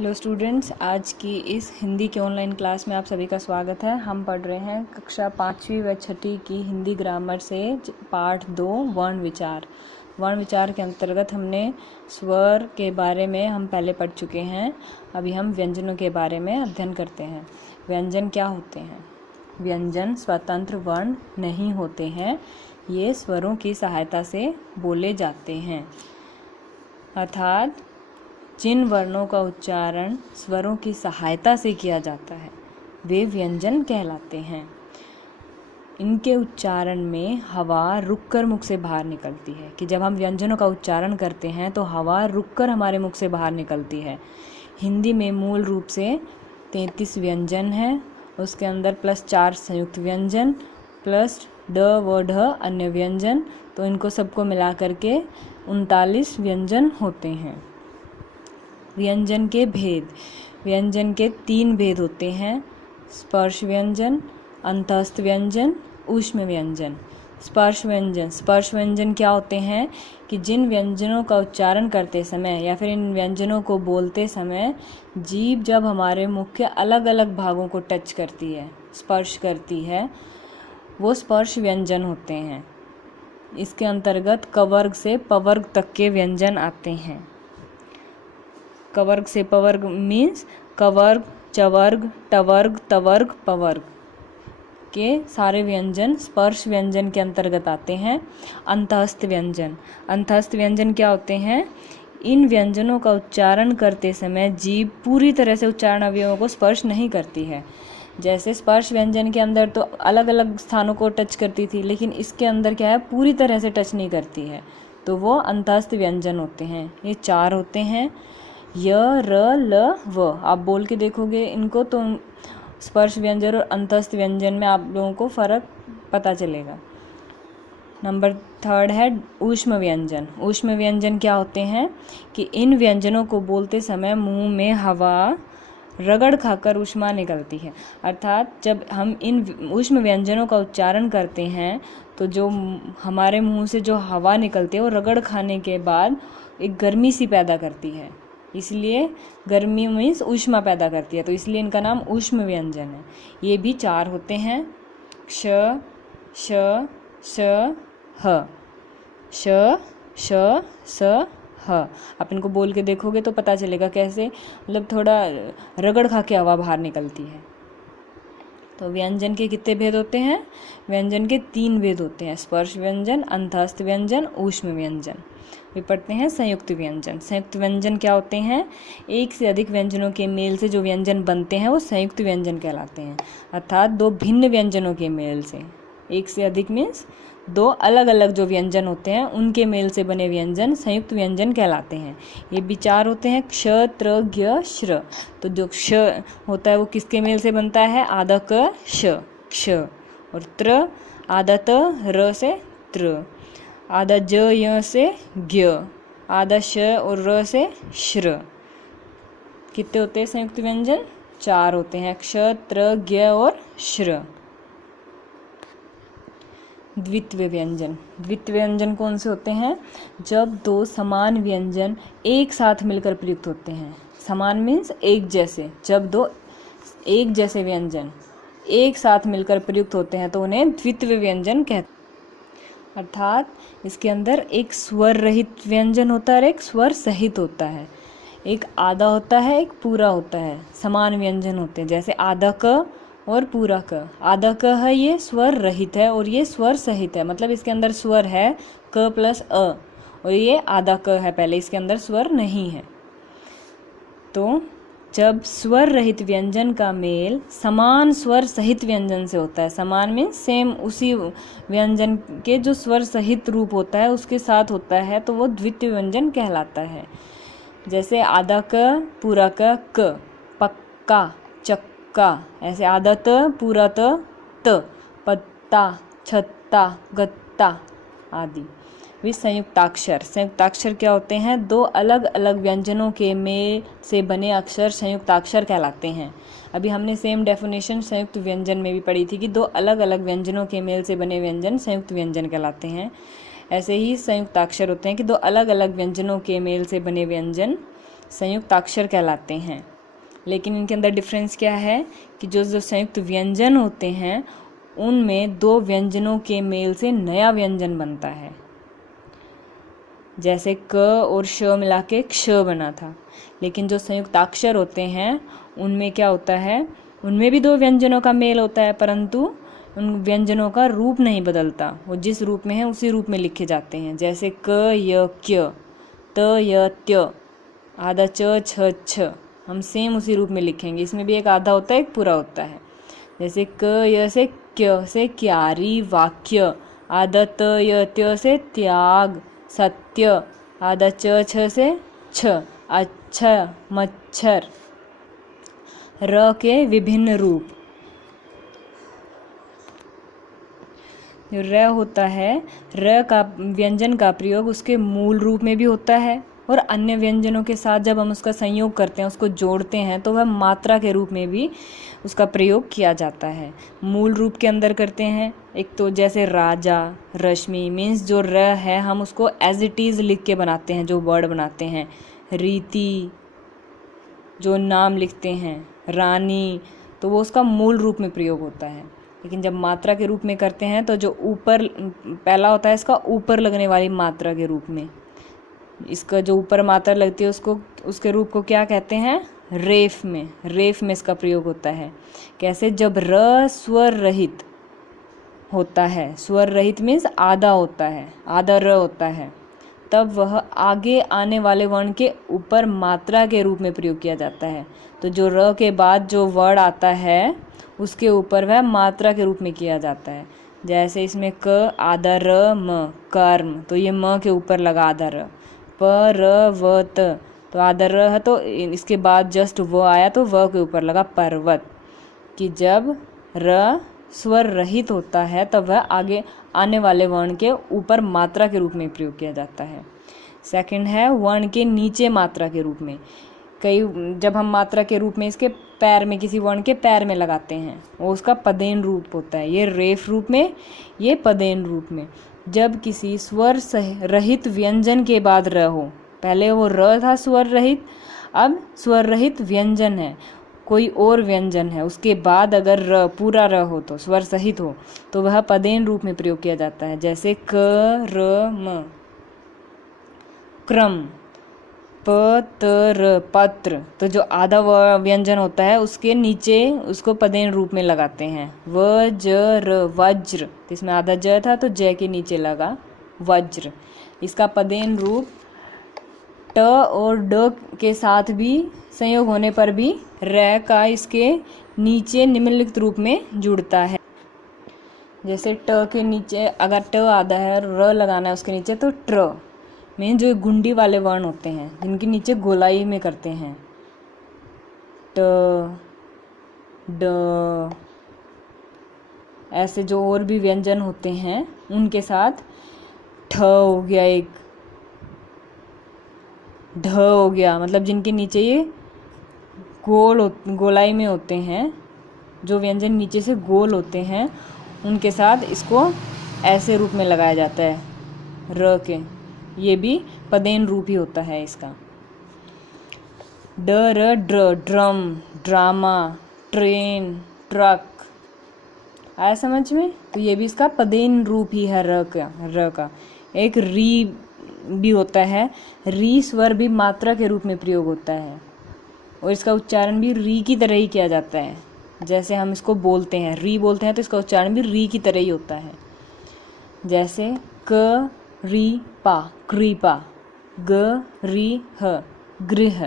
Hello students, आज की इस हिंदी के ऑनलाइन क्लास में आप सभी का स्वागत है। हम पढ़ रहे हैं कक्षा 5वीं व 6ठी की हिंदी ग्रामर से पाठ 2 वर्ण विचार। वर्ण विचार के अंतर्गत हमने स्वर के बारे में हम पहले पढ़ चुके हैं। अभी हम व्यंजनों के बारे में अध्ययन करते हैं। व्यंजन क्या होते हैं? व्यंजन स्वतंत्र वर्ण नहीं होते हैं, ये स्वरों की सहायता से बोले जाते हैं। अर्थात जिन वर्णों का उच्चारण स्वरों की सहायता से किया जाता है वे व्यंजन कहलाते हैं। इनके उच्चारण में हवा रुककर मुख से बाहर निकलती है कि जब हम व्यंजनों का उच्चारण करते हैं तो हवा रुककर हमारे मुख से बाहर निकलती है। हिंदी में मूल रूप से 33 व्यंजन हैं, उसके अंदर +4 संयुक्त व्यंजन प्लस ड व ढ अन्य व्यंजन, तो इनको सबको मिला करके 39 व्यंजन होते हैं। व्यंजन के भेद। व्यंजन के 3 भेद होते हैं: स्पर्श व्यंजन, अंतस्थ व्यंजन, ऊष्म व्यंजन। स्पर्श व्यंजन क्या होते हैं कि जिन व्यंजनों का उच्चारण करते समय या फिर इन व्यंजनों को बोलते समय जीभ जब हमारे मुख के अलग अलग भागों को टच करती है, स्पर्श करती है, वो स्पर्श व्यंजन होते हैं। इसके अंतर्गत कवर्ग से पवर्ग तक के व्यंजन आते हैं। कवर्ग से पवर्ग मीन्स कवर्ग, चवर्ग, टवर्ग, तवर्ग, पवर्ग के सारे व्यंजन स्पर्श व्यंजन के अंतर्गत आते हैं। अंतस्थ व्यंजन। अंतस्थ व्यंजन क्या होते हैं? इन व्यंजनों का उच्चारण करते समय जीभ पूरी तरह से उच्चारण अवयवों को स्पर्श नहीं करती है। जैसे स्पर्श व्यंजन के अंदर तो अलग अलग स्थानों को टच करती थी, लेकिन इसके अंदर क्या है, पूरी तरह से टच नहीं करती है, तो वो अंतस्थ व्यंजन होते हैं। ये 4 होते हैं: य, र, ल, व। आप बोल के देखोगे इनको तो स्पर्श व्यंजन और अंतस्थ व्यंजन में आप लोगों को फ़र्क पता चलेगा। नंबर 3 है ऊष्म व्यंजन। ऊष्म व्यंजन क्या होते हैं कि इन व्यंजनों को बोलते समय मुंह में हवा रगड़ खाकर ऊष्मा निकलती है। अर्थात जब हम इन ऊष्म व्यंजनों का उच्चारण करते हैं तो जो हमारे मुंह से जो हवा निकलती है वो रगड़ खाने के बाद एक गर्मी सी पैदा करती है, इसलिए गर्मी मीन्स ऊष्मा पैदा करती है, तो इसलिए इनका नाम ऊष्म व्यंजन है। ये भी 4 होते हैं: श, श, श, ह। श, श, स, ह। आप इनको बोल के देखोगे तो पता चलेगा कैसे, मतलब थोड़ा रगड़ खा के हवा बाहर निकलती है। तो व्यंजन के कितने भेद होते हैं? व्यंजन के 3 भेद होते हैं: स्पर्श व्यंजन, अंतस्थ व्यंजन, ऊष्म व्यंजन। वे पढ़ते हैं संयुक्त व्यंजन। संयुक्त व्यंजन क्या होते हैं? एक से अधिक व्यंजनों के मेल से जो व्यंजन बनते हैं वो संयुक्त व्यंजन कहलाते हैं। अर्थात 2 भिन्न व्यंजनों के मेल से, एक से अधिक मीन्स 2 अलग अलग जो व्यंजन होते हैं उनके मेल से बने व्यंजन संयुक्त व्यंजन कहलाते हैं। ये भी 4 होते हैं: क्ष, त्र, ज्ञ, श्र। तो जो क्ष होता है वो किसके मेल से बनता है? आधा क श, क्ष, और त्र आधा त र से त्र, आधा ज य से ज्ञ, आधा श और र से श्र। कितने होते हैं संयुक्त व्यंजन? 4 होते हैं: क्ष, त्र, ज्ञ और श्र। द्वित्व व्यंजन। द्वित्व व्यंजन कौन से होते हैं? जब 2 समान व्यंजन एक साथ मिलकर प्रयुक्त होते हैं। समान मीन्स एक जैसे। जब 2 एक जैसे व्यंजन एक साथ मिलकर प्रयुक्त होते हैं तो उन्हें द्वित्व व्यंजन कहते हैं। अर्थात इसके अंदर एक स्वर रहित व्यंजन होता है और एक स्वर सहित होता है। एक आधा होता है, एक पूरा होता है। समान व्यंजन होते हैं, जैसे आधा क और पूरा क। आधा क है ये स्वर रहित है और ये स्वर सहित है, मतलब इसके अंदर स्वर है क प्लस अ, और ये आधा क है पहले, इसके अंदर स्वर नहीं है। तो जब स्वर रहित व्यंजन का मेल समान स्वर सहित व्यंजन से होता है, समान मीन्स सेम, उसी व्यंजन के जो स्वर सहित रूप होता है उसके साथ होता है, तो वो द्वितीय व्यंजन कहलाता है। जैसे आधा क, पूरा क, पक्का, चक्का। ऐसे आधा त, पूरा त, पत्ता, छत्ता, गत्ता आदि। वे संयुक्ताक्षर। संयुक्ताक्षर क्या होते हैं? 2 अलग अलग व्यंजनों के मेल से बने अक्षर संयुक्ताक्षर कहलाते हैं। अभी हमने सेम डेफिनेशन संयुक्त व्यंजन में भी पढ़ी थी कि 2 अलग अलग व्यंजनों के मेल से बने व्यंजन संयुक्त व्यंजन कहलाते हैं। ऐसे ही संयुक्ताक्षर होते हैं कि 2 अलग अलग व्यंजनों के मेल से बने व्यंजन संयुक्ताक्षर कहलाते हैं। लेकिन इनके अंदर डिफरेंस क्या है कि जो जो संयुक्त व्यंजन होते हैं उनमें दो व्यंजनों के मेल से नया व्यंजन बनता है। जैसे क और श मिला के क्ष बना था। लेकिन जो संयुक्ताक्षर होते हैं उनमें क्या होता है, उनमें भी दो व्यंजनों का मेल होता है, परंतु उन व्यंजनों का रूप नहीं बदलता, वो जिस रूप में है उसी रूप में लिखे जाते हैं। जैसे क य क्य, त य त्य, आधा च छ छ, हम सेम उसी रूप में लिखेंगे। इसमें भी एक आधा होता है, एक पूरा होता है। जैसे क य से क्य से क्यारी वाक्य, आधा त य त्य से त्याग सत्य, आधा च छ से छ अच्छा मच्छर। र के विभिन्न रूप, जो र होता है, र का व्यंजन का प्रयोग उसके मूल रूप में भी होता है और अन्य व्यंजनों के साथ जब हम उसका संयोग करते हैं, उसको जोड़ते हैं, तो वह मात्रा के रूप में भी उसका प्रयोग किया जाता है। मूल रूप के अंदर करते हैं, एक तो जैसे राजा, रश्मि, मीन्स जो र है हम उसको एज इट इज़ लिख के बनाते हैं, जो वर्ड बनाते हैं। रीति, जो नाम लिखते हैं, रानी, तो वो उसका मूल रूप में प्रयोग होता है। लेकिन जब मात्रा के रूप में करते हैं तो जो ऊपर पहला होता है इसका ऊपर लगने वाली मात्रा के रूप में, इसका जो ऊपर मात्रा लगती है उसको, उसके रूप को क्या कहते हैं, रेफ में। रेफ में इसका प्रयोग होता है। कैसे, जब र स्वर रहित होता है, स्वर रहित मीन्स आधा होता है, आधा र होता है, तब वह आगे आने वाले वर्ण के ऊपर मात्रा के रूप में प्रयोग किया जाता है। तो जो र के बाद जो वर्ड आता है उसके ऊपर वह मात्रा के रूप में किया जाता है। जैसे इसमें क आधा र म, कर्म, तो ये म के ऊपर लगा आधा र। प र व त, तो आधा र है तो इसके बाद जस्ट व आया तो व के ऊपर लगा पर्वत। कि जब र स्वर रहित होता है तब वह आगे आने वाले वर्ण के ऊपर मात्रा के रूप में प्रयोग किया जाता है। सेकंड है वर्ण के नीचे मात्रा के रूप में। कई जब हम मात्रा के रूप में इसके पैर में, किसी वर्ण के पैर में लगाते हैं, वो उसका पदेन रूप होता है। ये रेफ रूप में, ये पदेन रूप में। जब किसी स्वर रहित व्यंजन के बाद र हो, पहले वो र था स्वर रहित, अब स्वर रहित व्यंजन है, कोई और व्यंजन है, उसके बाद अगर र पूरा र हो तो स्वर सहित हो तो वह पदेन रूप में प्रयोग किया जाता है। जैसे क र म, क्रम, प त र पत्र, तो जो आधा व्यंजन होता है उसके नीचे उसको पदेन रूप में लगाते हैं। व ज र वज्र, तो इसमें आधा ज था तो ज के नीचे लगा वज्र। इसका पदेन रूप ट और ड के साथ भी संयोग होने पर भी र का इसके नीचे निम्नलिखित रूप में जुड़ता है। जैसे ट के नीचे अगर ट आधा है, र लगाना है उसके नीचे, तो ट्र में जो गुंडी वाले वर्ण होते हैं जिनके नीचे गोलाई में करते हैं, ट ड, ऐसे जो और भी व्यंजन होते हैं उनके साथ ठ हो गया, एक ढ हो गया, मतलब जिनके नीचे ये गोलाई में होते हैं, जो व्यंजन नीचे से गोल होते हैं, उनके साथ इसको ऐसे रूप में लगाया जाता है र के। ये भी पदेन रूप ही होता है इसका। ड र ड्र, ड्रम, ड्रामा, ट्रेन, ट्रक, आया समझ में? तो ये भी इसका पदेन रूप ही है र का। एक री भी होता है, री स्वर भी मात्रा के रूप में प्रयोग होता है और इसका उच्चारण भी री की तरह ही किया जाता है। जैसे हम इसको बोलते हैं, री बोलते हैं, तो इसका उच्चारण भी री की तरह ही होता है। जैसे क री पा, कृपा, ग री ह, गृह।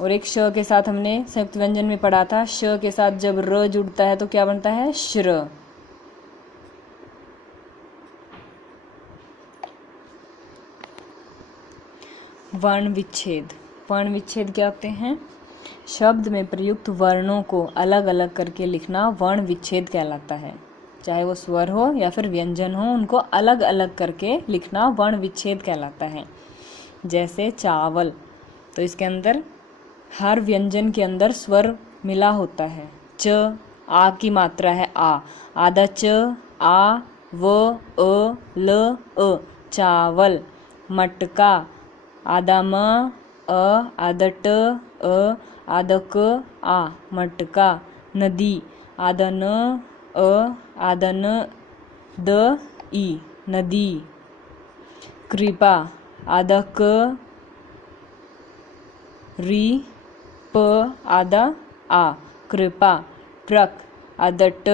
और एक श के साथ हमने संयुक्त व्यंजन में पढ़ा था, श के साथ जब र जुड़ता है तो क्या बनता है, श्र। वर्ण विच्छेद। वर्ण विच्छेद क्या होते हैं? शब्द में प्रयुक्त वर्णों को अलग अलग करके लिखना वर्ण विच्छेद कहलाता है। चाहे वो स्वर हो या फिर व्यंजन हो, उनको अलग अलग करके लिखना वर्ण विच्छेद कहलाता है। जैसे चावल, तो इसके अंदर हर व्यंजन के अंदर स्वर मिला होता है। च, आ की मात्रा है आ, आधा च, आ, व, अ, ल, अ, चावल। मटका, आधा म, आधा ट, आधा क, आ मटका, नदी, आधा न, आधा न, द, ई नदी, कृपा, आधा क, री, प, आधा आ कृपा, ट्रक, आधा ट,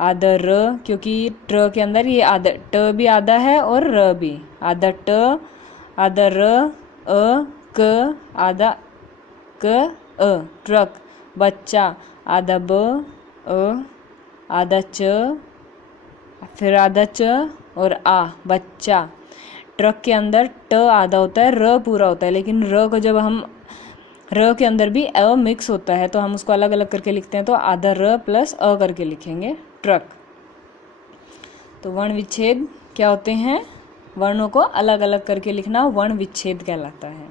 आधा र, क्योंकि ट्र के अंदर ये आधा ट भी आधा है और र भी, आधा ट, आधा र, क, आधा क, ट्रक, बच्चा, आधा ब, आधा च, फिर आधा च और आ बच्चा। ट्रक के अंदर ट आधा होता है, र पूरा होता है, लेकिन र को जब हम र के अंदर भी अ मिक्स होता है तो हम उसको अलग अलग करके लिखते हैं, तो आधा र प्लस अ करके लिखेंगे ट्रक। तो वर्ण विच्छेद क्या होते हैं? वर्णों को अलग अलग करके लिखना वर्ण विच्छेद कहलाता है।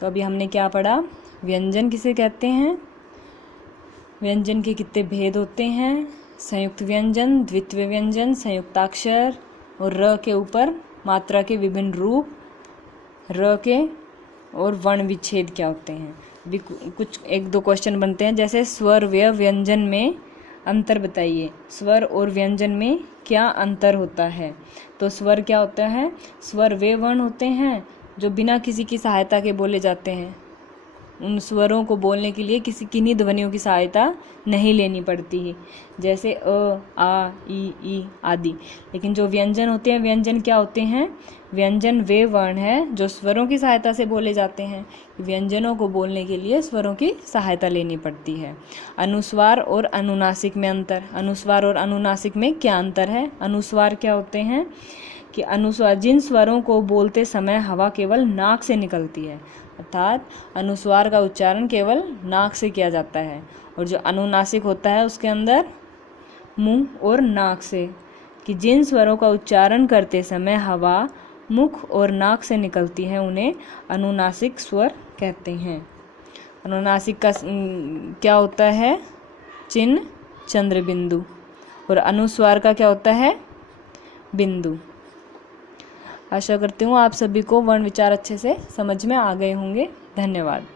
तो अभी हमने क्या पढ़ा? व्यंजन किसे कहते हैं, व्यंजन के कितने भेद होते हैं, संयुक्त व्यंजन, द्वित्व व्यंजन, संयुक्ताक्षर और र के ऊपर मात्रा के विभिन्न रूप, र के और वर्ण विच्छेद क्या होते हैं। अभी कुछ एक दो क्वेश्चन बनते हैं, जैसे स्वर व व्यंजन में अंतर बताइए, स्वर और व्यंजन में क्या अंतर होता है। तो स्वर क्या होता है? स्वर वे वर्ण होते हैं जो बिना किसी की सहायता के बोले जाते हैं, उन स्वरों को बोलने के लिए किन्हीं ध्वनियों की सहायता नहीं लेनी पड़ती है, जैसे अ, आ, ई आदि। लेकिन जो व्यंजन होते हैं, व्यंजन क्या होते हैं? व्यंजन वे वर्ण है जो स्वरों की सहायता से बोले जाते हैं। व्यंजनों को बोलने के लिए स्वरों की सहायता लेनी पड़ती है। अनुस्वार और अनुनासिक में अंतर, अनुस्वार और अनुनासिक में क्या अंतर है? अनुस्वार क्या होते हैं कि अनुस्वार जिन स्वरों को बोलते समय हवा केवल नाक से निकलती है, अर्थात अनुस्वार का उच्चारण केवल नाक से किया जाता है, और जो अनुनासिक होता है उसके अंदर मुंह और नाक से, कि जिन स्वरों का उच्चारण करते समय हवा मुख और नाक से निकलती है उन्हें अनुनासिक स्वर कहते हैं। अनुनासिक का क्या होता है? चिन्ह, चंद्र बिंदु, और अनुस्वार का क्या होता है? बिंदु। आशा करती हूँ आप सभी को वर्ण विचार अच्छे से समझ में आ गए होंगे। धन्यवाद।